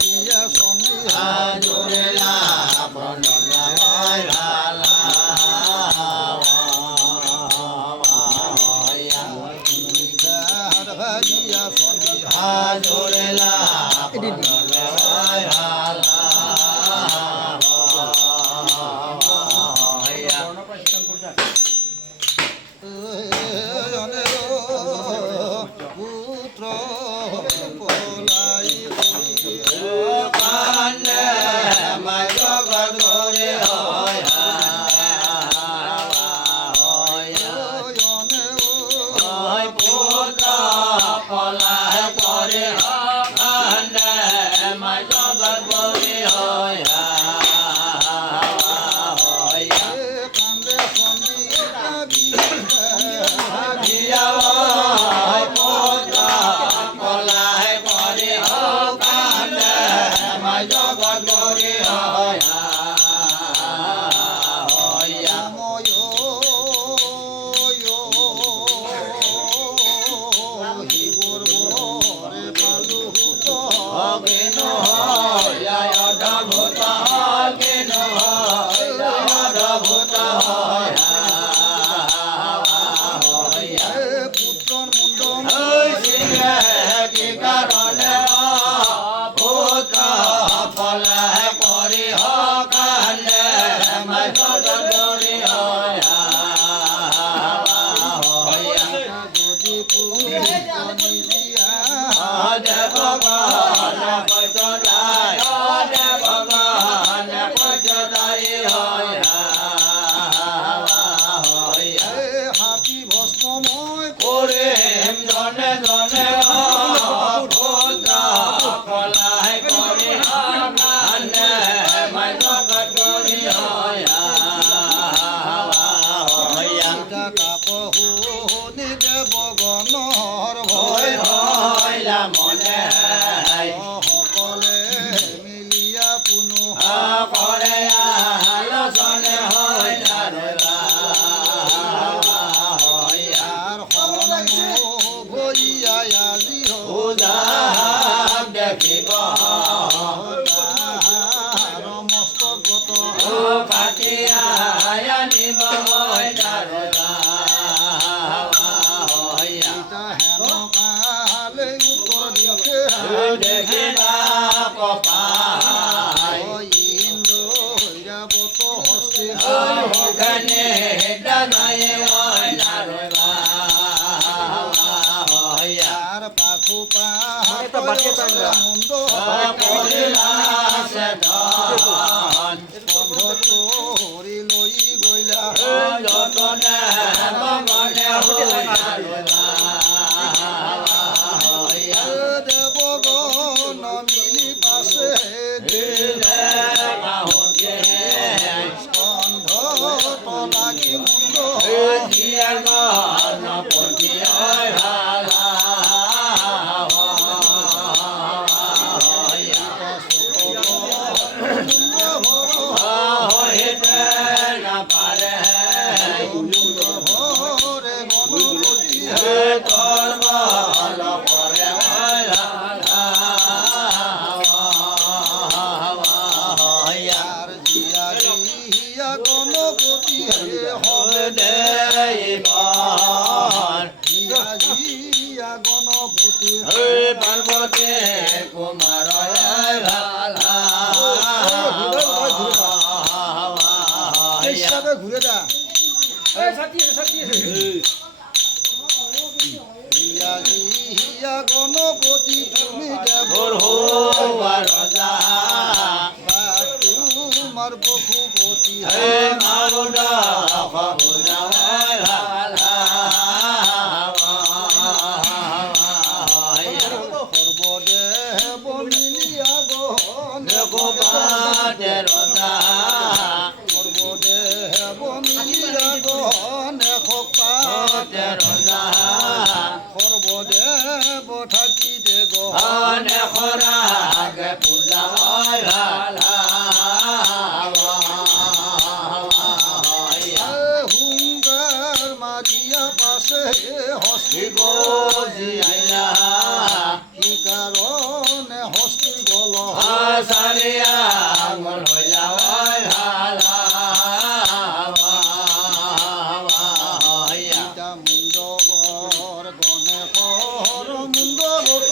দিয়া সন্ধিয়া জোরেলা বনলায় ভালা দিয়া সন্ধিয়া জোরেলা বনলায় ভালা পুত্র পলাই কান্দে মাই জগৎ করে হয় পুত্র পলায় করে কান্দে মাই জগৎ করে হয় কান্দে দিয়া পুত্র পলায় করে কান্দে মাই জগৎ করে হয় পুত্রর মুন্ডন কারণে পুত্র পলায় করে কান্দে মাই জগৎ করে হয় যদি পুত্র দিয়া ভগবান পঞ্চদায় ভগবান পঞ্চদায় হয় হাতি ভস্মময় করে জনে জনে পুত্র পলায় করে কান্দে মাই জগৎ করে হয় কাপহু দেবগণর ভয় হইলা মনে সকলে মিলিয়া পুনঃ করে আলোচনে হইলা আর হন ভইয়া আজি পূজা দেখিব তাহার মস্তকগত কাটিয়া নিব হইলা সীতা হেন কালে উত্তর দিকে দেখিবা কপাই ইন্দ্র হইরাবত হস্তে ওখানে ডানাই হইলা আর পাখু মুন্ড পরিলাসে ধন বন্ধ তোরি লই গইলা যতনে মনে দেবগণ মিলি পাশে স্কন্ধ লাগি মুন্ড ভরে গণপতি আর জিয়া জিয়া গণপতি হবে জিয়া জিয়া গণপতি পার্বতী কুমার হিসাবে ঘুরে যা জিয়া জিয়া গণপতি তুমি দেব রাজা তোমার বহুপতি মারুডা ফাগুনা সর্বদেব মিলিয়া গণ রজা সর্বদেব মিলিয়া গণ রজা সর্বদেব থাকিতে গণ অনে খরাগে পূজা হয় হুঙ্কার মারিয়া পাশে হস্তি গোজি আইলা কি কারণে হস্তির গল সারিয়া আঙুল হইলা হয় হালা ইটা মুণ্ড গড় গণেশৰ মুণ্ড গোট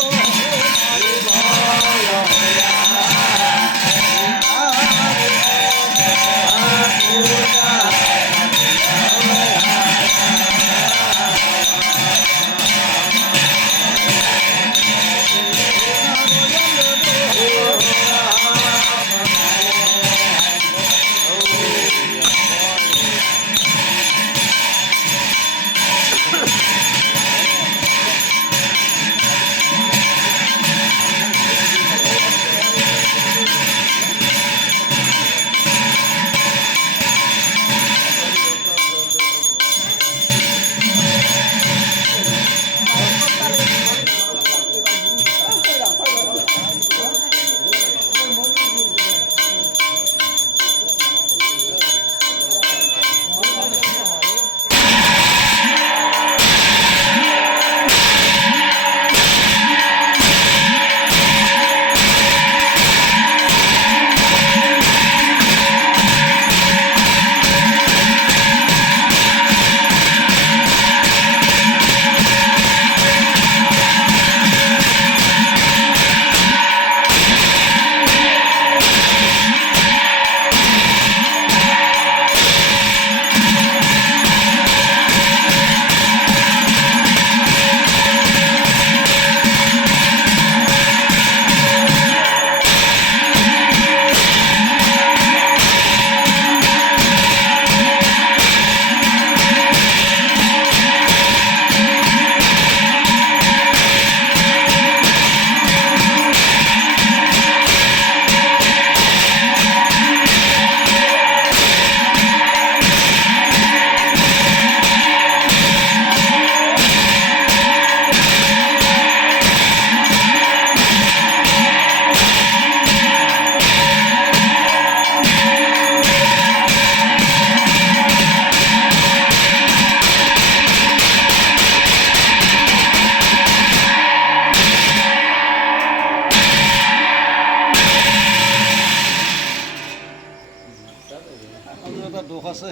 এটা দোষ আছে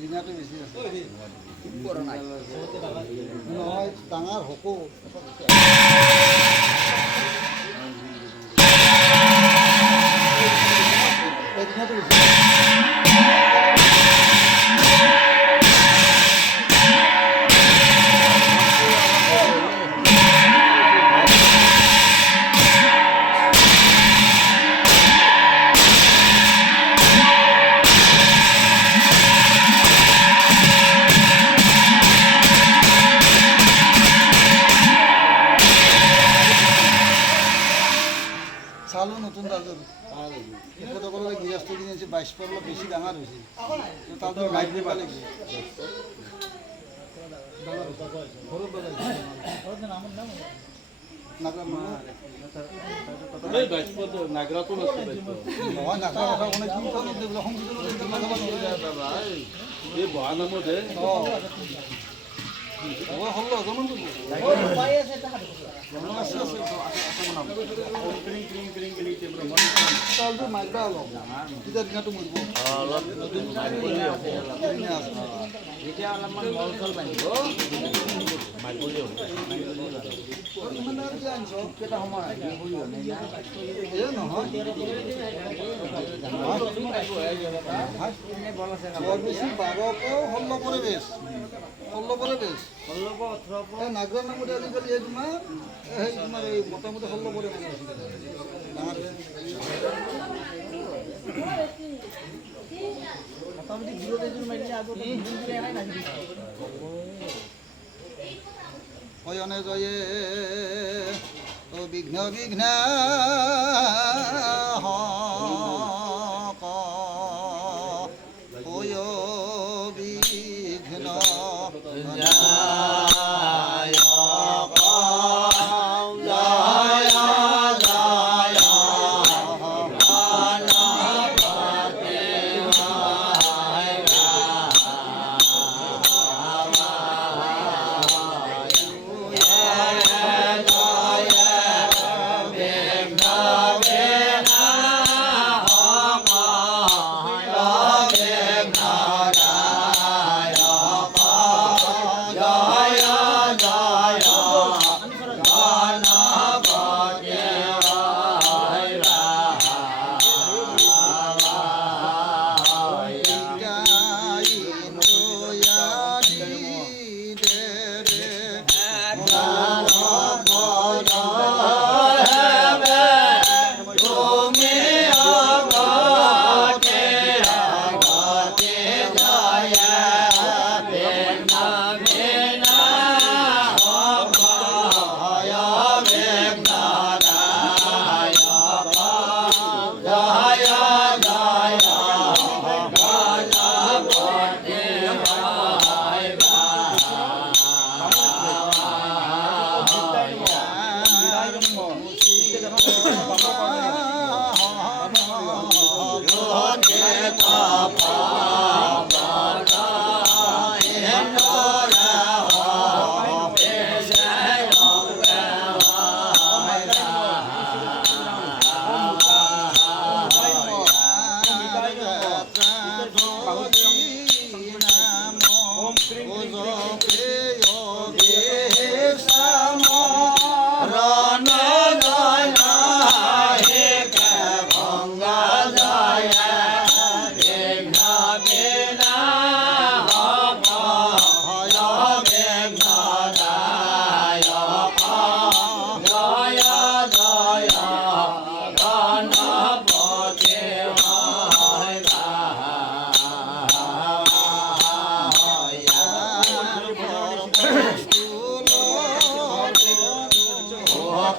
ৰিঙাটো বেছি আছে নহয় ডাঙৰ হকো ৰিঙাটো বেছি চালো নতুন তালযোৰ এশ টকাৰ গিৰাজটো কিনি আনিছে 22 অলপ বেছি ডাঙৰ হৈছে তালযোৰ লাইট দিব লাগিছে চাউলটো মাৰিবা অলপ তেতিয়া দিনাটো মৰিব এতিয়া অলপমান মল চল বান্ধিব কেইটা সময় নহয় বেছি 12 16 পৰিৱেশ 16 পৰিৱেশ নাগৰ নামতে আজিকালি এই তোমাৰ এই মোটামুটি 16 পৰিৱেশ ডাঙৰ মোটামুটি জিরো এজুর মাইলে আগে অয়নে জয়ে ও বিঘ্ন বিঘ্ন ওয় বিঘ্ন Amen.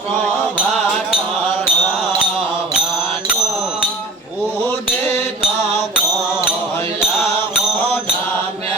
প্ৰভাতৰ ভানু উদিত কইলা সদামে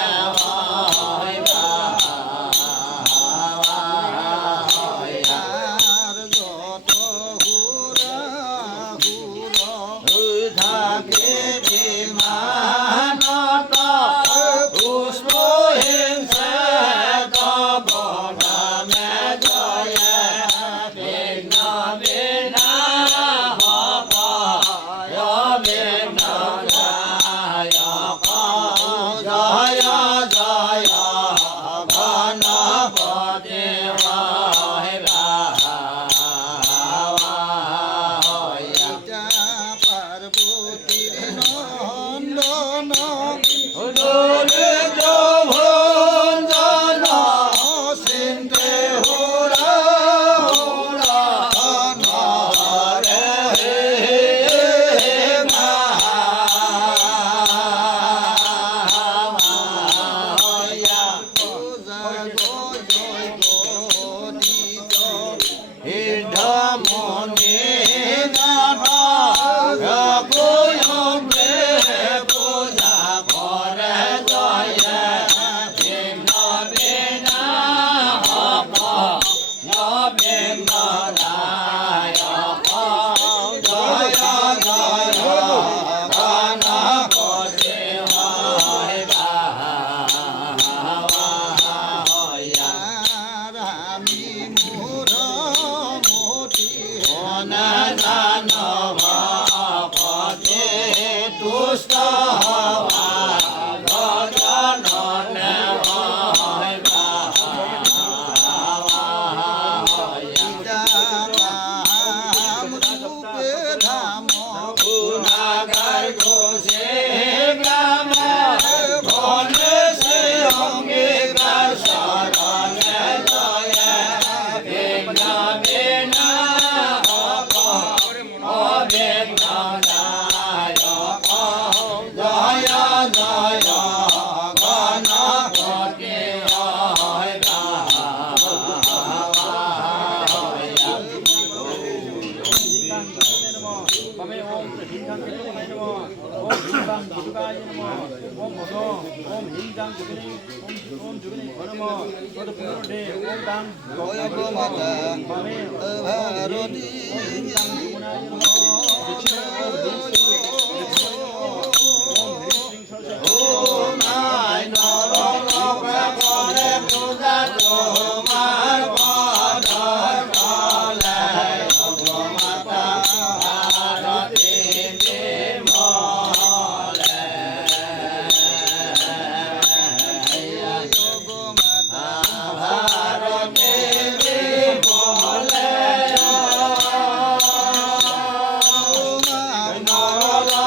Nara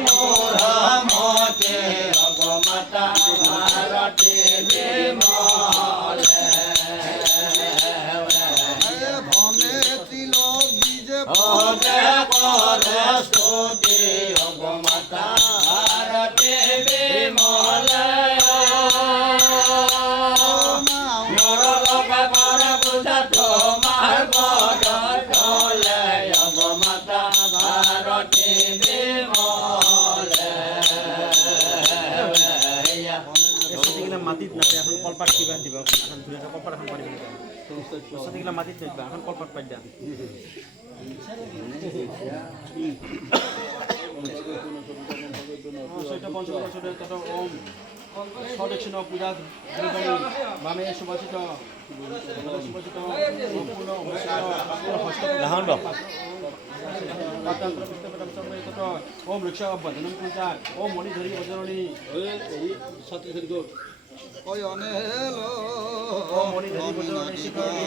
মতে অগমাতা ভাৰতী বিমলে ধনে তিলক দিজে অদে কৰে স্তুতি অগমাতা ভাৰতী বিমলে নৰলোকে কৰে পূজা তোমাৰ বদলে অগমাতা ভাৰতী বিমলে মাটিত নাপায় এখন কলপাত কিবা দিব এখন ধুনীয়াকৈ কলপাত এখন পাৰি দিবা মাটিত নাপায় এখন কলপাত পাই দিয়া চৈত্য পঞ্চম তত ওম সদক্ষিণ পূজা বামে সুভাষিত সুভাষিত সম্পূৰ্ণ ওম ঋক্ষ বন্ধনম পূজা ওম মণিধৰী বজৰণী কয়নে হেলো ওম মণিধৰী বজৰণী শিখৰণী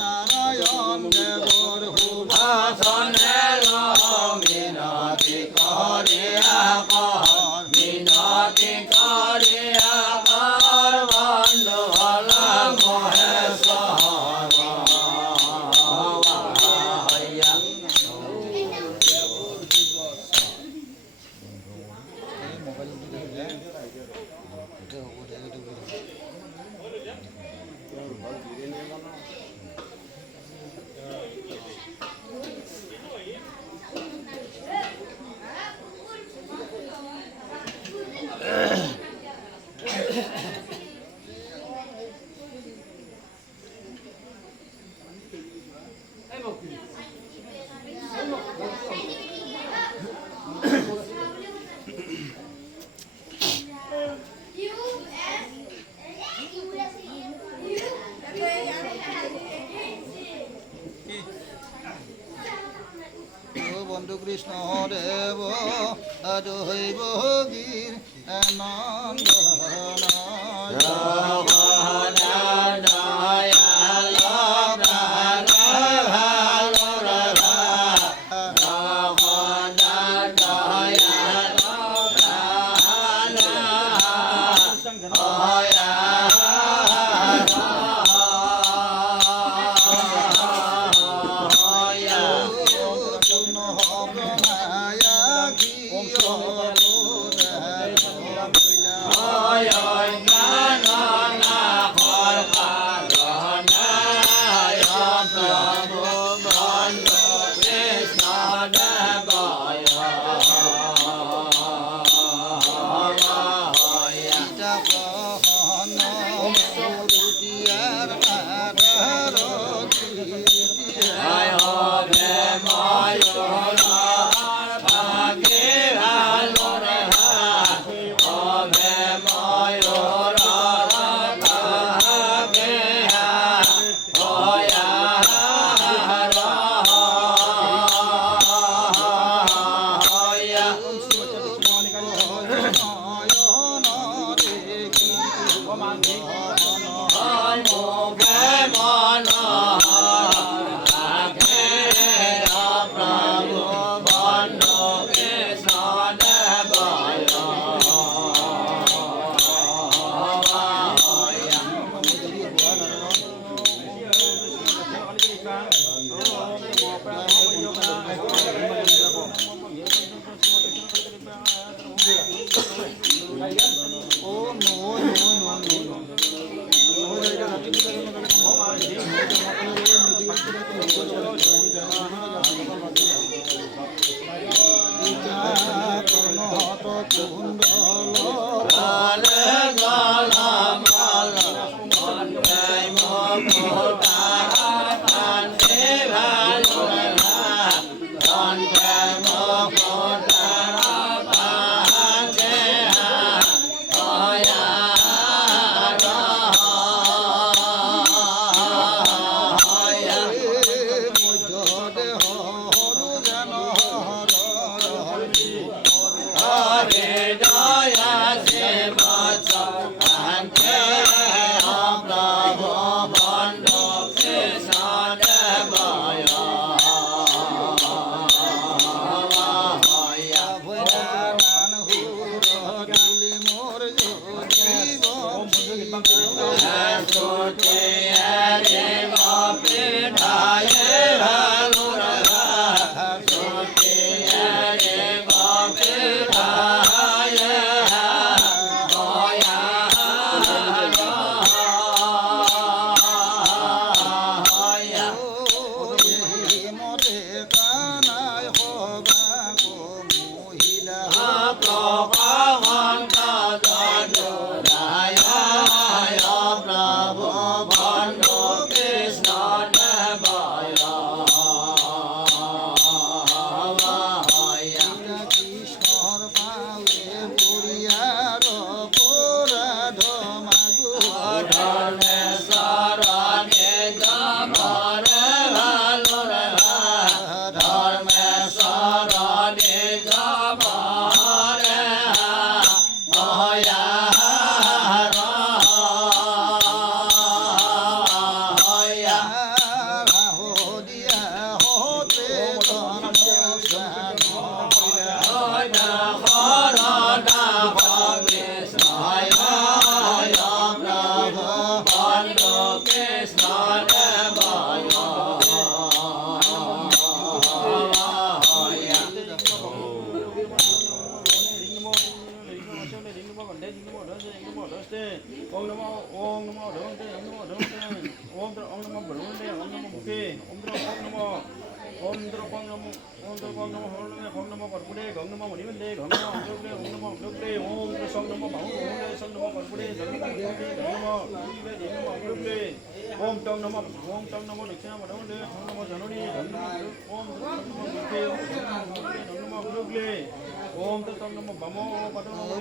নারায়ণ দেৱৰ শুভা বন্ধু কৃষ্ণ দেৱ দৈৱ গীৰ নন্দ Oi, oi,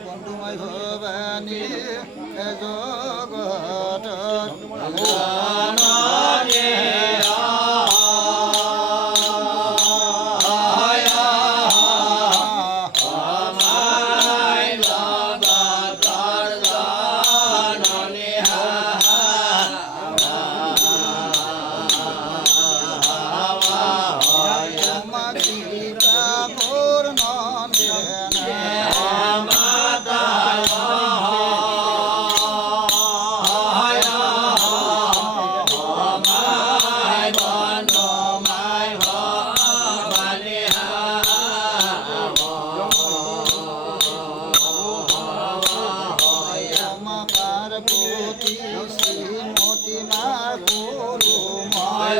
বন্ধু মাই ভবানী জগত পার্বতী শ্রীমতী মা গুরু ময়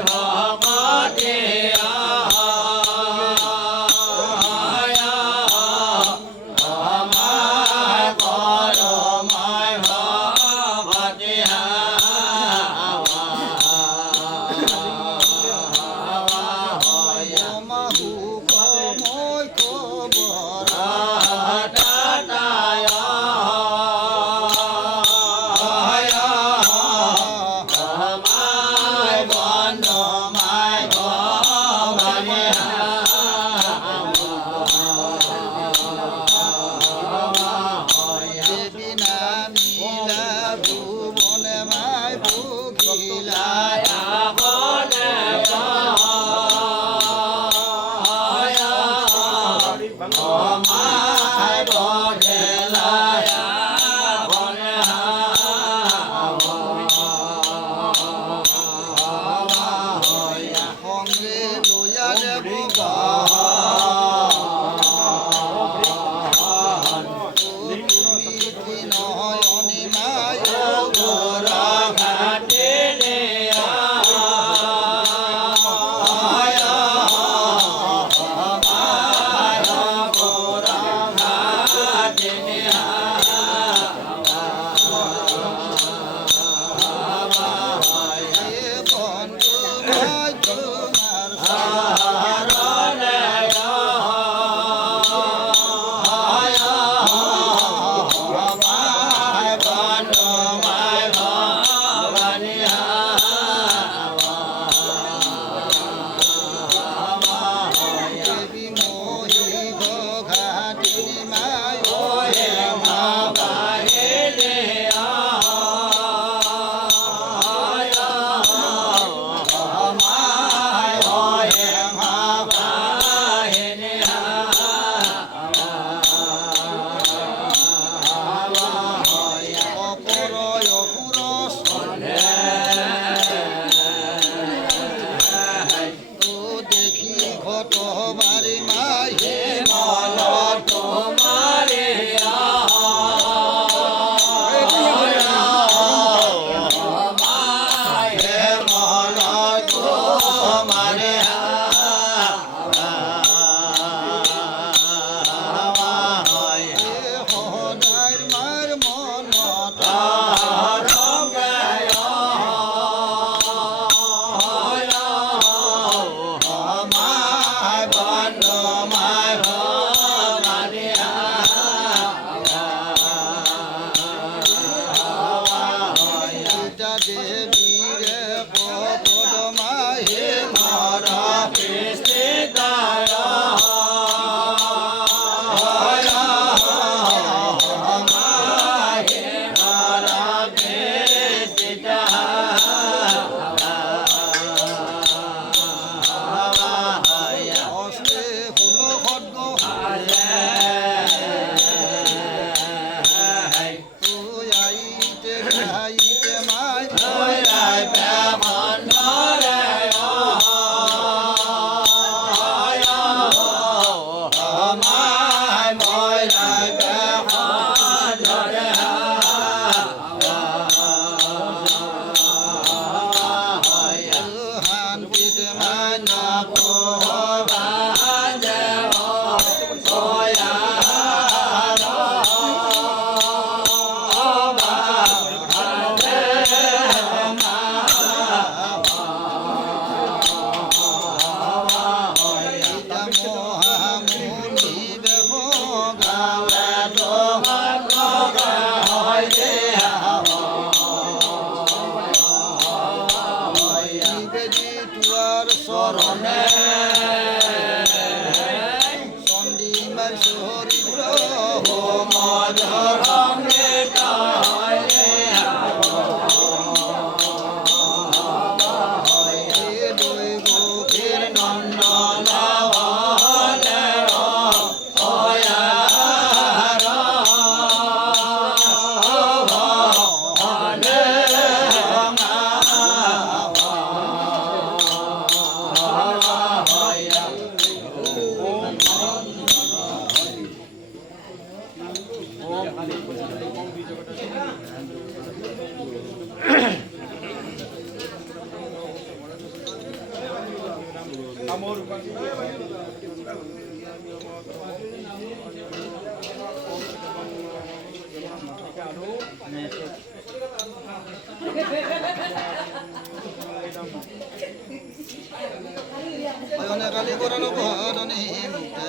অয়নে কালি করাল বদনে মুক্তা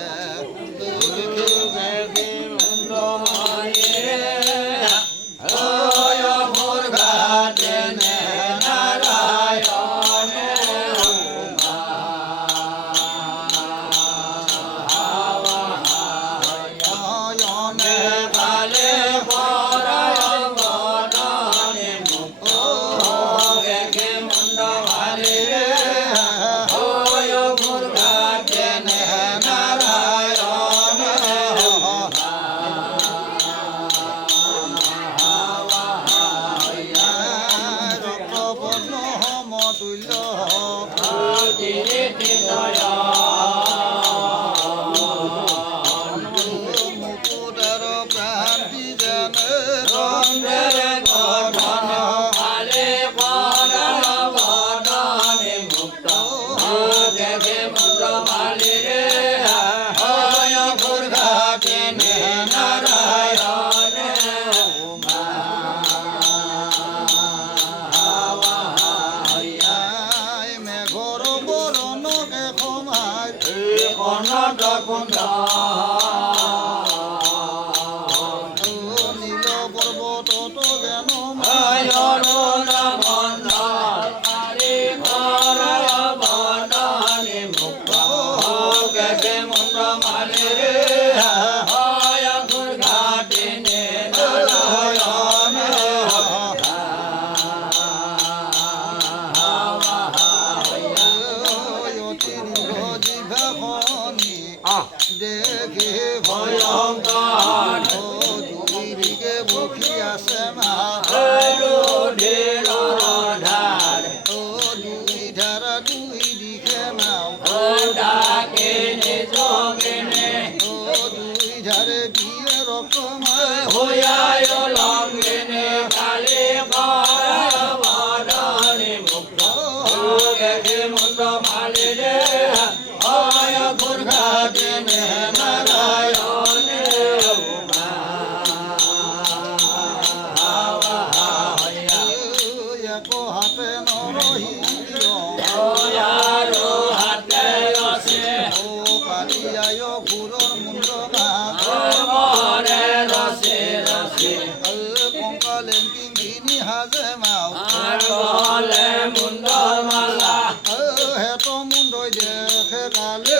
নীল পর্বত যেন দেখে ভয়ঙ্কর দুই দিকে বসি আছে মা দুই ধারা দুই দিকে নাও দুই ধারে দিয়ে রকমায় হাতে নরহি পালিয়ায় ঘুরর মুন্ডনা কঙ্কালেন কিঙ্গিনি হাজে মাও হেত মুন্ডই দেখে কালে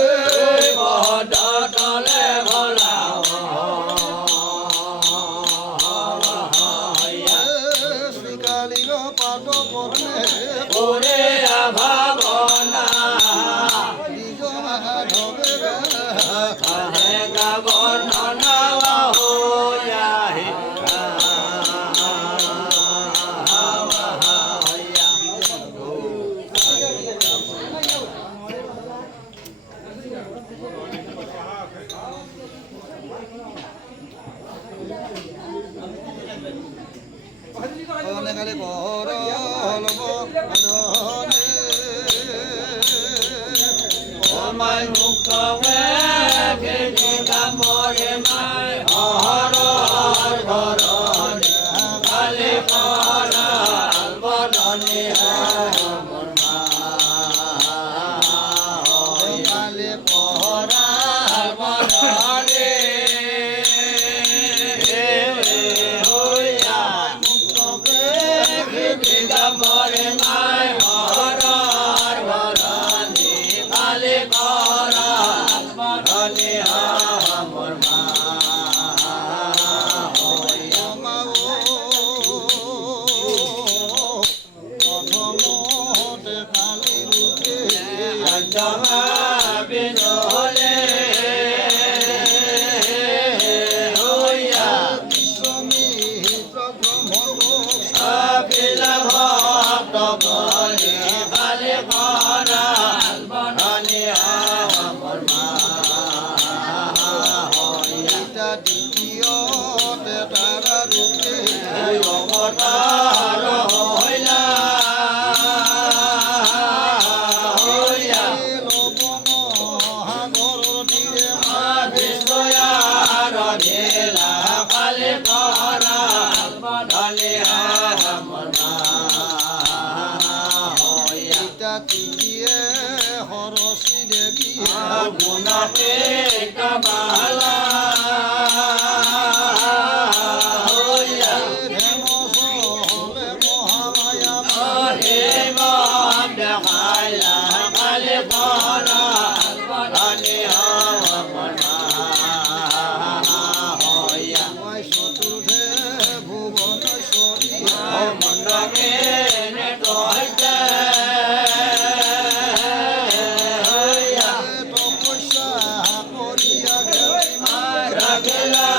শ্রীকালীর পাদ পড়লে নিজ মাধবে অনেকালে কর হলব মাই মুক্ত মরে মাই হর হর কালে পরাল বদনে কালে পরাল বদনে মরে মাই হর বদনে কালে পরাল বদনে আমার মা গুণতে কমালা ধ্যান সহলে মহামায়া হে মন দেখাইলা কালি কৰা ধনী হমনা হয়া মই চতুৰ্থে ভুৱনেশ্বৰী মন্দকে কৈছে তপস্যা কৰিয়া ৰাখিলা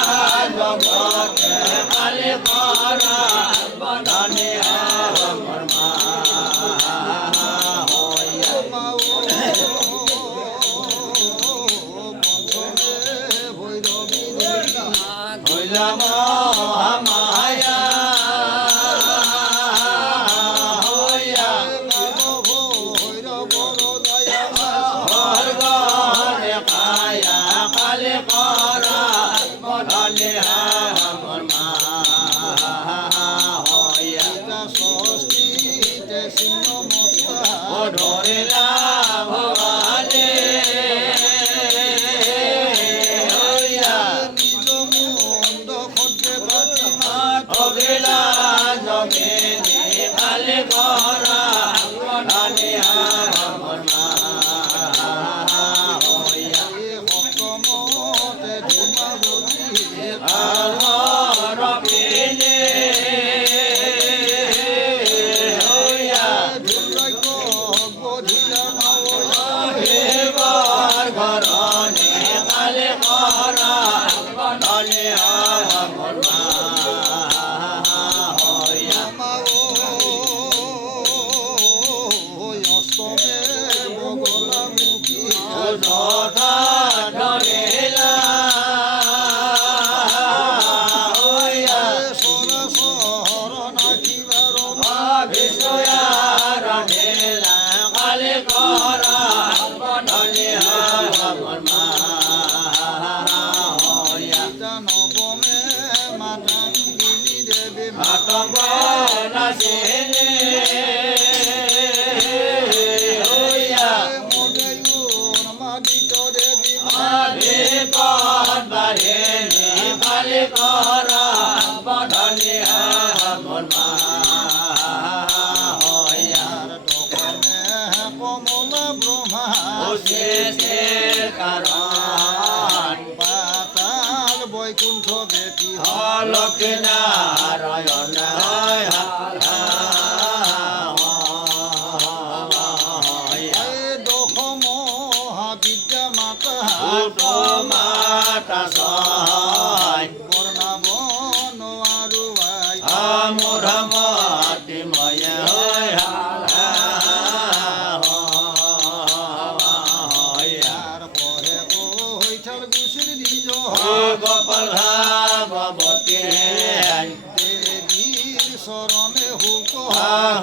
জগতে কালি কৰা ধনী হমনা হয়া পঞ্চমে ভৈৰৱী দেৱী হইলা মহামায়া হয়া স্বৰ্গৰে কায়া কালি কৰা ধনী হমনা হয়া ধৰিলা ভৱানী অভিলা জমিনী কালি কৰা ধনী হমনা হয়া ৰবিনী শিৱৰ ঘৰণী কালি কৰা ধনী হমনা হয়া যথা ধৰিলা হয়া বিষ্ণুয়া ৰখিলা কালি কৰা ধনী হমনা হয়া মাতংগ নাচিনী হয়া বিপদ বাঢ়িনী কালি কৰা ধনী হমনা হয়া কমলা ব্ৰহ্মা সৃষ্টিৰ কাৰণ পাতাল বৈকুণ্ঠ বেটি লক্ষ্মী নাৰায়ণ হয়া দশ মহাবিদ্যা মাতা মাতা ছয় বৰ্ণাব নোৱাৰোৱাই মূঢ়মতিময় হয়া তাৰ পৰে কৈঠাল গুচিৰ নিজ গোপাল ভাগৱতী দেৱীৰ চৰণে হুক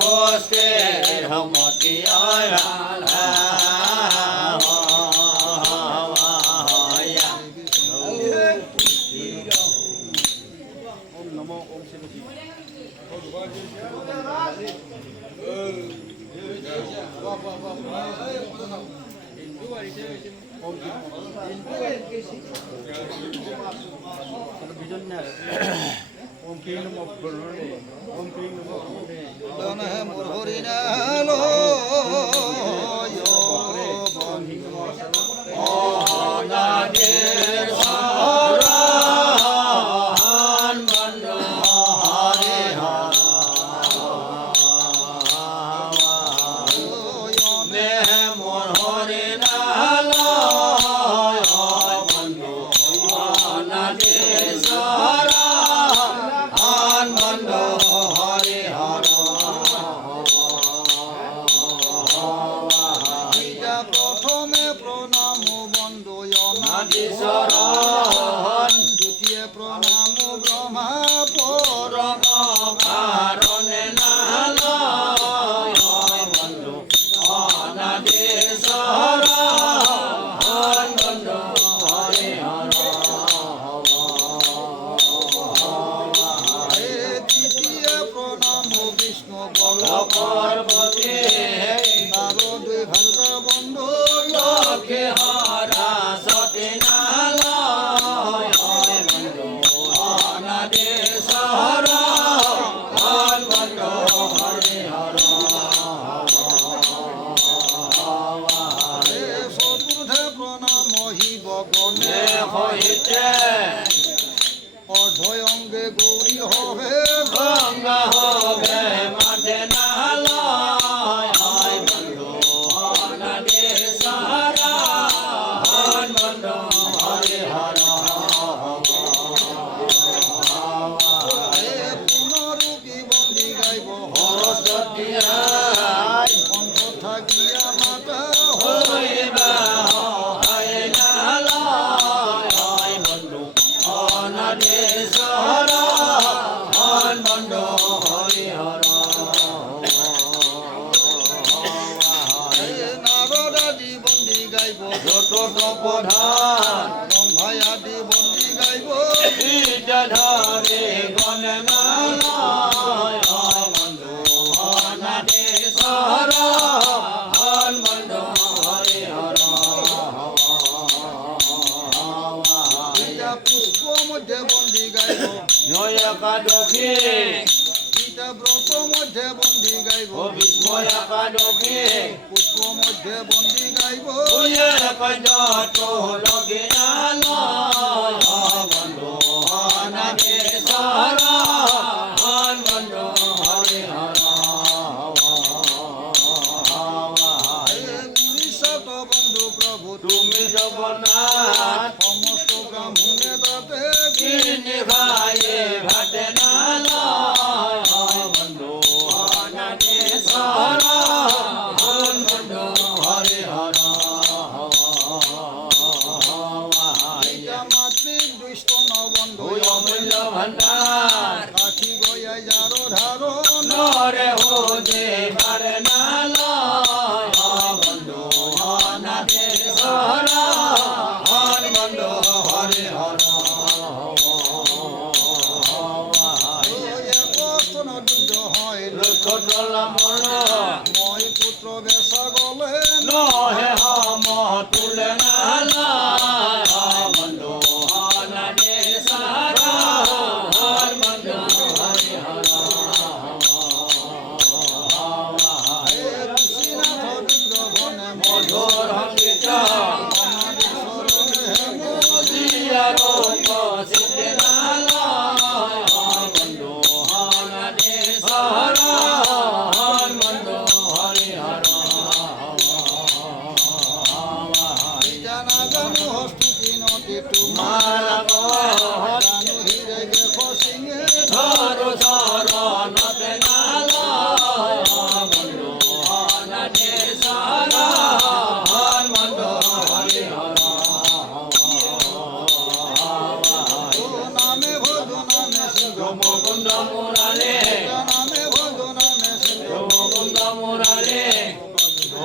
হস্তে সমতি হয়া ওম নম ওম শিৱজী বিজন না ওম ক্লীং নম ওম ক্লীং নম দনহে মোৰ হৰিণাল অনাদিৰ শৰণ বন্দ হৰি নেহে মোৰ হৰিণাল বন্ধু অনাদিৰ শৰণ বন্দ হৰি প্ৰথমে প্ৰণাম বন্ধু নদী শৰণ দ্বিতীয় প্ৰণাম ব্ৰহ্মা পৰম কাৰণে নাল বন্ধু অনাদিৰ শৰণ বন্ধু হৰি তৃতীয় প্ৰণাম বিষ্ণু বল পৰ্বতী আৰু দুই ভাৰত বন্ধু লক্ষী হৰ মহিব গণে হইতে অর্ধয় অঙ্গে গৌরী হবে গঙ্গা হবে মাঝে নালয় বন্ধু অনাদে সারা হন বন্ধু হরে হর পুনরূপী বন্দী গাইব সরস্বতী কণ্ঠ থাকিয়া মাতা হইবা হয় নালয় বন্ধু অনাদে সারা হন বন্ধু হরে হর নারদাদি বন্দী গাইব যত প্রধান ব্রহ্মাই আদি বন্দী গাইব ধরে গণমালয় বন্ধু অনাদে সর হন বন্ধু হরে হর গীতা পুষ্প মধ্যে বন্দী গাইব একাদশী গীতা ব্রত মধ্যে বন্দী গাইব বিস্ময় একাদশী পুষ্প মধ্যে বন্দী গাইব যত লগে আলয় বন্ধু অনাদে সর হন বন্ধু হরে হর উড়িষ্যাত বন্ধু প্রভু তুমি জগন্নাথ সমস্ত ব্রাহ্মণে তাতে কিনে খায়ে ভাতে নালয় বন্ধু অনাদে সর হন বন্ধু হরে হর মাতৃক দুষ্ট নবন্ধু ওই অমূল্য ভান্ডার কাঠি গয়াই যার ধারণ নরে হো যে পারে নালয় বন্ধু অনাদে সর হন বন্ধু হরে হর বস্তন যুদ্ধ হয় লক্ষ্য মন মই পুত্র বেশা গলে নহে হম তুলে নালয় বন্ধু অনাদে সর হন বন্ধু হরে হর ঋষিনাথ বিগ্রহণে মধুর হঙ্গিত দিয়ার উপস্থিতে নালয় বন্ধু অনাদে সর হন বন্ধু হরে হর জানা জানু হস্তুতি নটি তোমার মালা জানু হিরে গেখ সিংহে ধর শরণতে নালয় বন্ধু অনাদে সর হন বন্ধু হরে হর নামে ভোজ নামে সিংহ মুকুন্দ মুরারে নামে ভোজ নামে সিংহ মুকুন্দ মুরারে ও